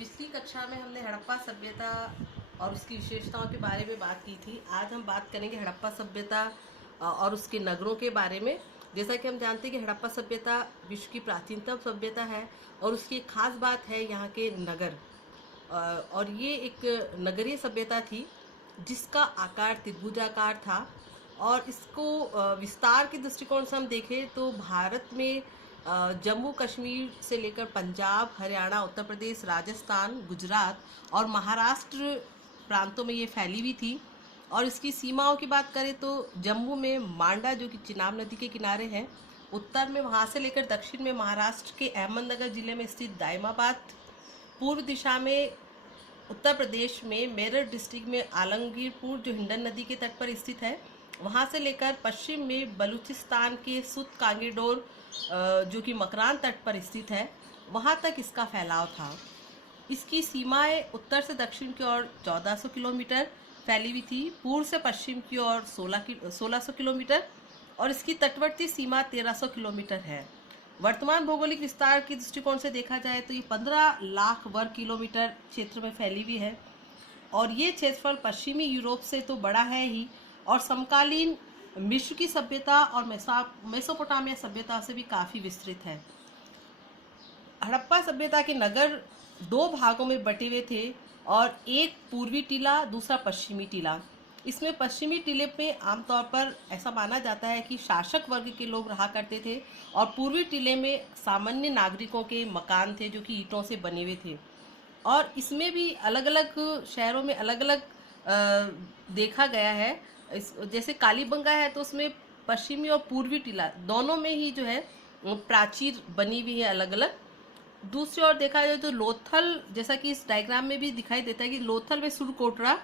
पिछली कक्षा में हमने हड़प्पा सभ्यता और उसकी विशेषताओं के बारे में बात की थी। आज हम बात करेंगे हड़प्पा सभ्यता और उसके नगरों के बारे में। जैसा कि हम जानते हैं कि हड़प्पा सभ्यता विश्व की प्राचीनतम सभ्यता है और उसकी एक खास बात है यहाँ के नगर। और ये एक नगरीय सभ्यता थी जिसका आकार त्रिभुजाकार था। और इसको विस्तार के दृष्टिकोण से हम देखें तो भारत में जम्मू कश्मीर से लेकर पंजाब, हरियाणा, उत्तर प्रदेश, राजस्थान, गुजरात और महाराष्ट्र प्रांतों में ये फैली हुई थी। और इसकी सीमाओं की बात करें तो जम्मू में मांडा जो कि चिनाब नदी के किनारे है, उत्तर में वहाँ से लेकर दक्षिण में महाराष्ट्र के अहमदनगर जिले में स्थित दायमाबाद, पूर्व दिशा में उत्तर प्रदेश में मेरठ डिस्ट्रिक्ट में आलमगीरपुर जो हिंडन नदी के तट पर स्थित है, वहाँ से लेकर पश्चिम में बलूचिस्तान के सुत कांगेडोर जो कि मकरान तट पर स्थित है, वहाँ तक इसका फैलाव था। इसकी सीमाएं उत्तर से दक्षिण की ओर 1400 किलोमीटर फैली हुई थी, पूर्व से पश्चिम की ओर 1600 किलोमीटर और इसकी तटवर्ती सीमा 1300 किलोमीटर है। वर्तमान भौगोलिक विस्तार के दृष्टिकोण से देखा जाए तो ये 15 लाख वर्ग किलोमीटर क्षेत्र में फैली हुई है और ये क्षेत्रफल पश्चिमी यूरोप से तो बड़ा है ही और समकालीन मिस्र की सभ्यता और मेसोपोटामिया सभ्यता से भी काफ़ी विस्तृत है। हड़प्पा सभ्यता के नगर दो भागों में बटे हुए थे और एक पूर्वी टीला, दूसरा पश्चिमी टीला। इसमें पश्चिमी टीले में आमतौर पर ऐसा माना जाता है कि शासक वर्ग के लोग रहा करते थे और पूर्वी टीले में सामान्य नागरिकों के मकान थे जो कि ईंटों से बने हुए थे। और इसमें भी अलग अलग शहरों में अलग अलग देखा गया है। जैसे कालीबंगा है तो उसमें पश्चिमी और पूर्वी टीला दोनों में ही जो है प्राचीर बनी हुई है अलग अलग। दूसरी ओर देखा जाए तो लोथल, जैसा कि इस डायग्राम में भी दिखाई देता है कि लोथल व सुरकोटरा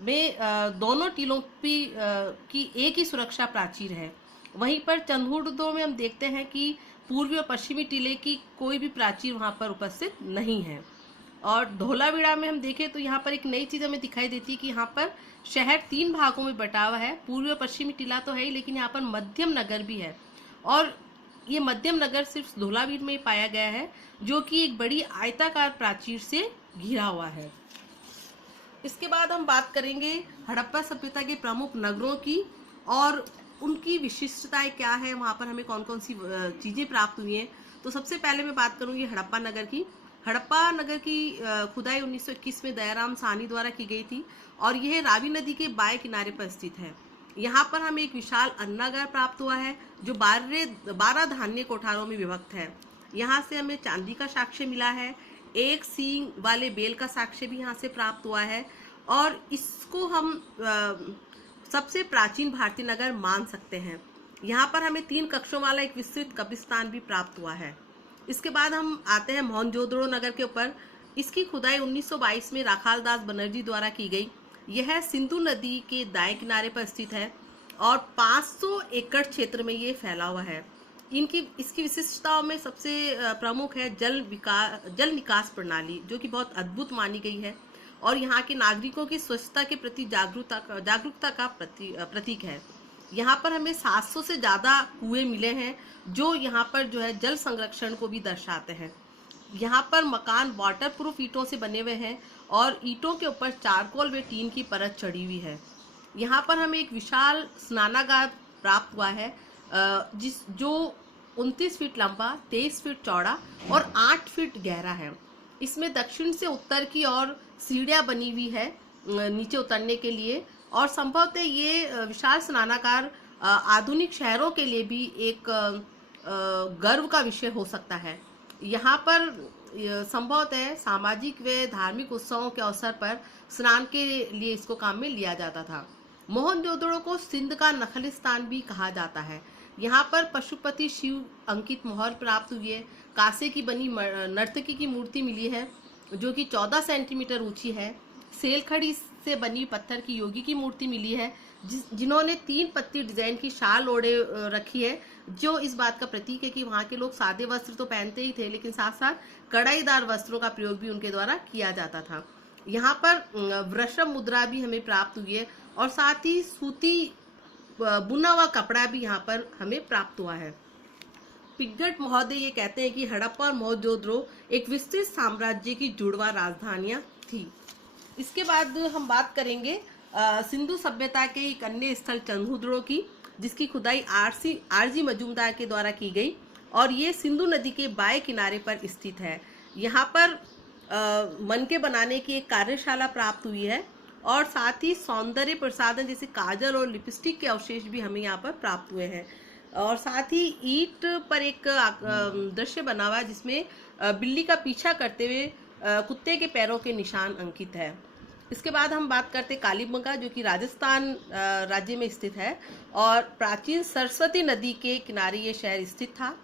में दोनों टीलों की एक ही सुरक्षा प्राचीर है। वहीं पर चंदहुड़दो में हम देखते हैं कि पूर्वी और पश्चिमी टीले की कोई भी प्राचीर वहाँ पर उपस्थित नहीं है। और धोलावीरा में हम देखें तो यहाँ पर एक नई चीज़ हमें दिखाई देती है कि यहाँ पर शहर 3 भागों में बटा हुआ है। पूर्वी और पश्चिमी टीला तो है ही, लेकिन यहाँ पर मध्यम नगर भी है और ये मध्यम नगर सिर्फ धोलावीर में पाया गया है जो कि एक बड़ी आयताकार प्राचीर से घिरा हुआ है। इसके बाद हम बात करेंगे हड़प्पा सभ्यता के प्रमुख नगरों की और उनकी विशिष्टताएं क्या है, वहाँ पर हमें कौन कौन सी चीज़ें प्राप्त हुई हैं। तो सबसे पहले मैं बात करूँगी हड़प्पा नगर की। हड़प्पा नगर की खुदाई 1921 में दयाराम साहनी द्वारा की गई थी और यह रावी नदी के बाएं किनारे पर स्थित है। यहाँ पर हमें एक विशाल अन्नागार प्राप्त हुआ है जो 12 धान्य कोठारों में विभक्त है। यहाँ से हमें चांदी का साक्ष्य मिला है, एक सींग वाले बेल का साक्ष्य भी यहाँ से प्राप्त हुआ है और इसको हम सबसे प्राचीन भारतीय नगर मान सकते हैं। यहाँ पर हमें 3 कक्षों वाला एक विस्तृत कब्रिस्तान भी प्राप्त हुआ है। इसके बाद हम आते हैं मोहनजोदड़ो नगर के ऊपर। इसकी खुदाई 1922 में राखालदास बनर्जी द्वारा की गई। यह सिंधु नदी के दाएं किनारे पर स्थित है और 500 एकड़ क्षेत्र में ये फैला हुआ है। इसकी विशिष्टताओं में सबसे प्रमुख है जल निकास प्रणाली जो कि बहुत अद्भुत मानी गई है और यहाँ के नागरिकों की स्वच्छता के प्रति जागरूकता का प्रतीक है। यहाँ पर हमें 700 से ज़्यादा कुएं मिले हैं जो यहाँ पर जो है जल संरक्षण को भी दर्शाते हैं। यहाँ पर मकान वाटर प्रूफ ईंटों से बने हुए हैं और ईंटों के ऊपर चारकोल व टीन की परत चढ़ी हुई है। यहाँ पर हमें एक विशाल स्नानागार प्राप्त हुआ है जो 29 फीट लंबा, 23 फीट चौड़ा और 8 फीट गहरा है। इसमें दक्षिण से उत्तर की ओर सीढ़ियाँ बनी हुई है नीचे उतरने के लिए और संभवतः ये विशाल स्नानागार आधुनिक शहरों के लिए भी एक गर्व का विषय हो सकता है। यहाँ पर संभवतः सामाजिक व धार्मिक उत्सवों के अवसर पर स्नान के लिए इसको काम में लिया जाता था। मोहनजोदड़ो को सिंध का नखलिस्तान भी कहा जाता है। यहाँ पर पशुपति शिव अंकित मोहर प्राप्त हुई है। कांसे की बनी नर्तकी की मूर्ति मिली है जो कि 14 सेंटीमीटर ऊंची है। सेलखड़ी से बनी पत्थर की योगी की मूर्ति मिली है जिन्होंने 3 पत्ती डिजाइन की शाल ओढ़े रखी है जो इस बात का प्रतीक है कि वहाँ के लोग सादे वस्त्र तो पहनते ही थे लेकिन साथ साथ कढ़ाईदार वस्त्रों का प्रयोग भी उनके द्वारा किया जाता था। यहाँ पर वृषभ मुद्रा भी हमें प्राप्त हुई है और साथ ही सूती बुना हुआ कपड़ा भी यहाँ पर हमें प्राप्त हुआ है। पिग्गट महोदय ये कहते हैं कि हड़प्पा और मोहनजोदड़ो एक विस्तृत साम्राज्य की जुड़वा राजधानियां थी। इसके बाद हम बात करेंगे सिंधु सभ्यता के एक अन्य स्थल चंद्रहुदड़ो की, जिसकी खुदाई आरजी मजूमदार के द्वारा की गई और ये सिंधु नदी के बाएं किनारे पर स्थित है। यहाँ पर मनके बनाने की एक कार्यशाला प्राप्त हुई है और साथ ही सौंदर्य प्रसाधन जैसे काजल और लिपस्टिक के अवशेष भी हमें यहाँ पर प्राप्त हुए हैं। और साथ ही ईंट पर एक दृश्य बना हुआ है जिसमें बिल्ली का पीछा करते हुए कुत्ते के पैरों के निशान अंकित है। इसके बाद हम बात करते कालीबंगा, जो कि राजस्थान राज्य में स्थित है और प्राचीन सरस्वती नदी के किनारे ये शहर स्थित था।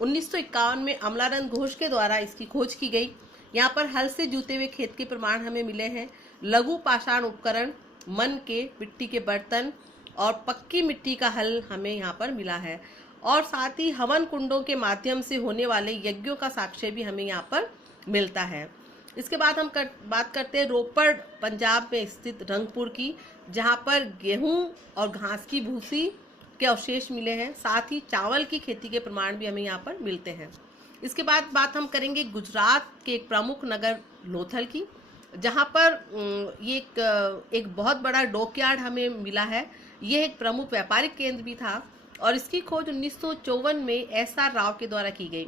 1951 में अमलानंद घोष के द्वारा इसकी खोज की गई। यहाँ पर हल से जूते हुए खेत के प्रमाण हमें मिले हैं। लघु पाषाण उपकरण, मन के मिट्टी के बर्तन और पक्की मिट्टी का हल हमें यहाँ पर मिला है और साथ ही हवन कुंडों के माध्यम से होने वाले यज्ञों का साक्ष्य भी हमें यहाँ पर मिलता है। इसके बाद हम बात करते हैं रोपड़ पंजाब में स्थित रंगपुर की, जहाँ पर गेहूं और घास की भूसी के अवशेष मिले हैं। साथ ही चावल की खेती के प्रमाण भी हमें यहाँ पर मिलते हैं। इसके बाद बात हम करेंगे गुजरात के एक प्रमुख नगर लोथल की, जहाँ पर ये एक बहुत बड़ा डॉकयार्ड हमें मिला है। यह एक प्रमुख व्यापारिक केंद्र भी था और इसकी खोज 1954 में SR राव के द्वारा की गई।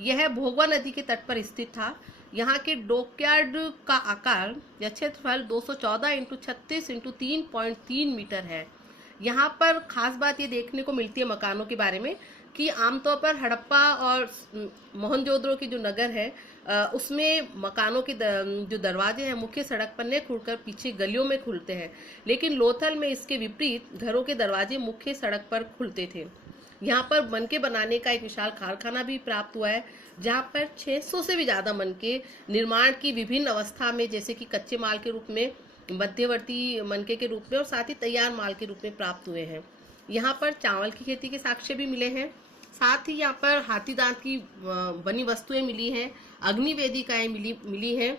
यह भोगवा नदी के तट पर स्थित था। यहाँ के डॉकयार्ड का आकार या क्षेत्रफल 214 × 36 × 3.3 मीटर है। यहाँ पर खास बात ये देखने को मिलती है मकानों के बारे में कि आमतौर पर हड़प्पा और मोहनजोदड़ो की जो नगर है उसमें मकानों के जो दरवाजे हैं मुख्य सड़क पर नहीं खुलकर पीछे गलियों में खुलते हैं, लेकिन लोथल में इसके विपरीत घरों के दरवाजे मुख्य सड़क पर खुलते थे। यहाँ पर मनके बनाने का एक विशाल कारखाना भी प्राप्त हुआ है, जहाँ पर 600 से भी ज़्यादा मनके निर्माण की विभिन्न अवस्था में, जैसे कि कच्चे माल के रूप में, मध्यवर्ती मनके के रूप में और साथ ही तैयार माल के रूप में प्राप्त हुए हैं। यहाँ पर चावल की खेती के साक्ष्य भी मिले हैं। साथ ही यहाँ पर हाथी दांत की बनी वस्तुएं मिली हैं, अग्नि वेदिकाएं मिली हैं,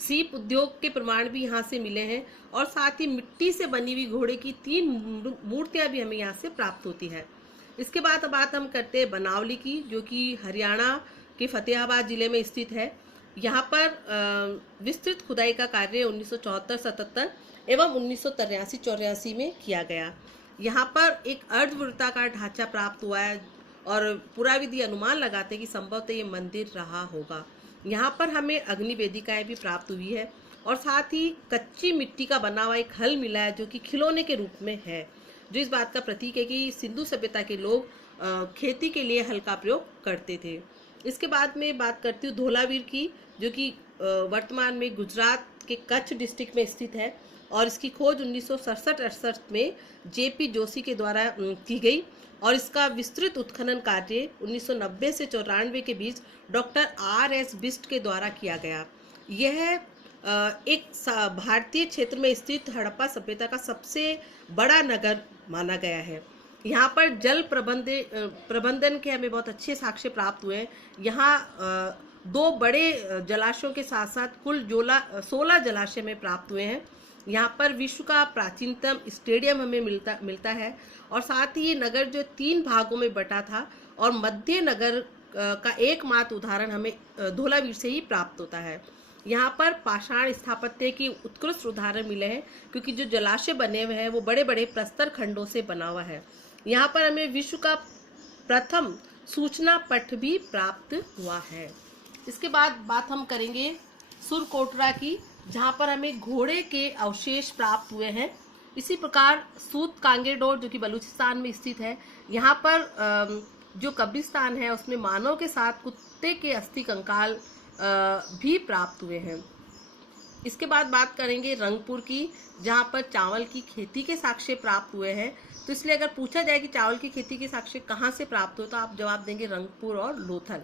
सीप उद्योग के प्रमाण भी यहाँ से मिले हैं और साथ ही मिट्टी से बनी हुई घोड़े की 3 मूर्तियां भी हमें यहाँ से प्राप्त होती है। इसके बाद बात हम करते हैं बनावली की, जो कि हरियाणा के फतेहाबाद जिले में स्थित है। यहाँ पर विस्तृत खुदाई का कार्य 1974-77 एवं 1983-84 में किया गया। यहाँ पर एक अर्धवृत्ताकार ढांचा प्राप्त हुआ है और पुराविधि अनुमान लगाते कि संभवतः ये मंदिर रहा होगा। यहाँ पर हमें अग्नि वेदिकाएं भी प्राप्त हुई है और साथ ही कच्ची मिट्टी का बना हुआ एक हल मिला है, जो कि खिलौने के रूप में है, जो इस बात का प्रतीक है कि सिंधु सभ्यता के लोग खेती के लिए हल का प्रयोग करते थे। इसके बाद में बात करती हूँ धोलावीर की, जो कि वर्तमान में गुजरात के कच्छ डिस्ट्रिक्ट में स्थित है और इसकी खोज 1967-68 में JP जोशी के द्वारा की गई और इसका विस्तृत उत्खनन कार्य 1990 से 94 के बीच डॉक्टर RS बिस्ट के द्वारा किया गया। यह एक भारतीय क्षेत्र में स्थित हड़प्पा सभ्यता का सबसे बड़ा नगर माना गया है। यहाँ पर जल प्रबंधन के हमें बहुत अच्छे साक्ष्य प्राप्त हुए हैं। यहाँ 2 बड़े जलाशयों के साथ साथ कुल 16 जलाशय में प्राप्त हुए हैं। यहाँ पर विश्व का प्राचीनतम स्टेडियम हमें मिलता है और साथ ही ये नगर जो 3 भागों में बटा था और मध्य नगर का एकमात्र उदाहरण हमें धोलावीर से ही प्राप्त होता है। यहाँ पर पाषाण स्थापत्य की उत्कृष्ट उदाहरण मिले हैं, क्योंकि जो जलाशय बने हुए हैं वो बड़े बड़े प्रस्तर खंडों से बना हुआ है। यहाँ पर हमें विश्व का प्रथम सूचना पट भी प्राप्त हुआ है। इसके बाद बात हम करेंगे सुरकोटरा की, जहाँ पर हमें घोड़े के अवशेष प्राप्त हुए हैं। इसी प्रकार सूत कांगेडोर, जो कि बलूचिस्तान में स्थित है, यहाँ पर जो कब्रिस्तान है उसमें मानव के साथ कुत्ते के अस्थि कंकाल भी प्राप्त हुए हैं। इसके बाद बात करेंगे रंगपुर की, जहाँ पर चावल की खेती के साक्ष्य प्राप्त हुए हैं। तो इसलिए अगर पूछा जाए कि चावल की खेती के साक्ष्य कहाँ से प्राप्त हो, तो आप जवाब देंगे रंगपुर और लोथल।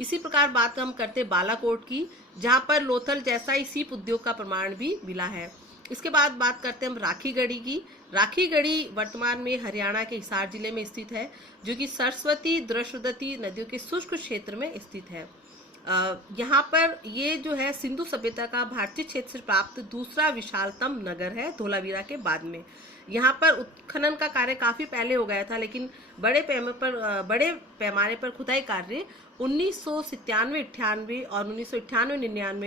इसी प्रकार बात हम करते हैं बालाकोट की, जहाँ पर लोथल जैसा ही सीप उद्योग का प्रमाण भी मिला है। इसके बाद बात करते हैं हम राखीगढ़ी की। राखीगढ़ी वर्तमान में हरियाणा के हिसार जिले में स्थित है, जो कि सरस्वती दृश्यवती नदियों के शुष्क क्षेत्र में स्थित है। यहाँ पर ये जो है सिंधु सभ्यता का भारतीय क्षेत्र से प्राप्त दूसरा विशालतम नगर है धोलावीरा के बाद में। यहाँ पर उत्खनन का कार्य काफी पहले हो गया था, लेकिन बड़े पैमाने पर खुदाई कार्य 1997-98 और 1998-99